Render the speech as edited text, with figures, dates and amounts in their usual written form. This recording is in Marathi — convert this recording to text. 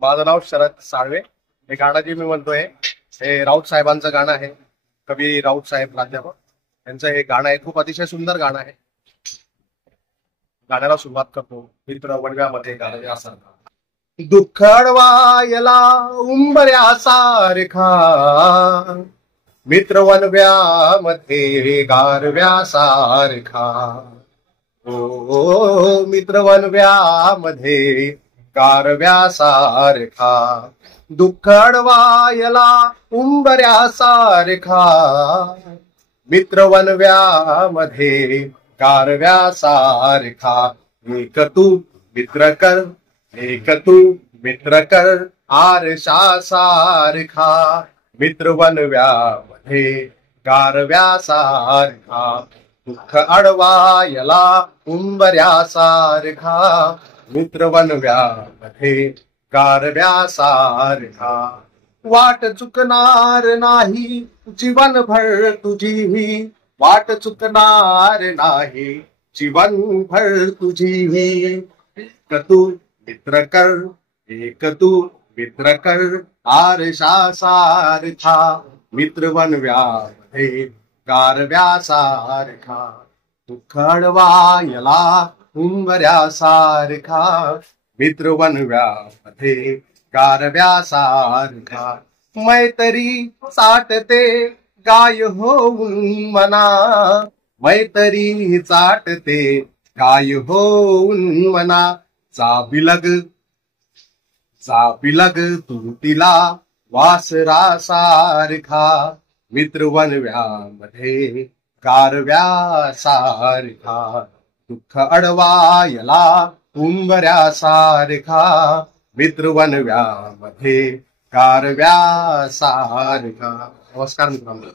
माझं नाव शरद साळवे. हे गाणं जे मी म्हणतोय हे राऊत साहेबांचं गाणं आहे. कवी राऊत साहेब प्राध्यापक यांचं हे गाणं आहे. खूप अतिशय सुंदर गाणं आहे. गाण्याला सुरुवात करतो. मित्र वणव्यामध्ये गारव्यासारखा, दुःख अडवायला उंबऱ्यासारखा, मित्र वनव्यामध्ये गारव्यासारखा. ओ मित्र वनव्यामध्ये गारव्यासारखा, दुःख अडवायला उंबऱ्यासारखा, मित्र वनव्यामध्ये गारव्यासारखा. एक तू मित्र कर, एक तू मित्र कर, आरशासारखा, मित्र वनव्यामध्ये गारव्यासारखा, दुःख अडवायला उंबऱ्यासारखा, मित्र वनव्यामध्ये गारव्यासारखा. वाट चुकणार नाही जीवनभर तुझी, वाट चुकणार नाही जीवनभर तुझी. एक तू मित्र कर, एक तू मित्र कर, आरशासारखा, मित्र वनव्यामध्ये गारव्यासारखा, दुःख अडवायला उंबऱ्यासारखा, मित्र वनव्यामध्ये गारव्यासारखा. मैत्री चाटते गाय होऊन मना, मैत्री चाटते गाय होऊन मना, चाबिलग चाबिलग तू तिला वासरासारखा, मित्र वनव्यामध्ये गारव्यासारखा, दुःख अडवायला उंबऱ्यासारखा, मित्र वनव्यामध्ये गारव्यासारखा. नमस्कार मित्रांनो.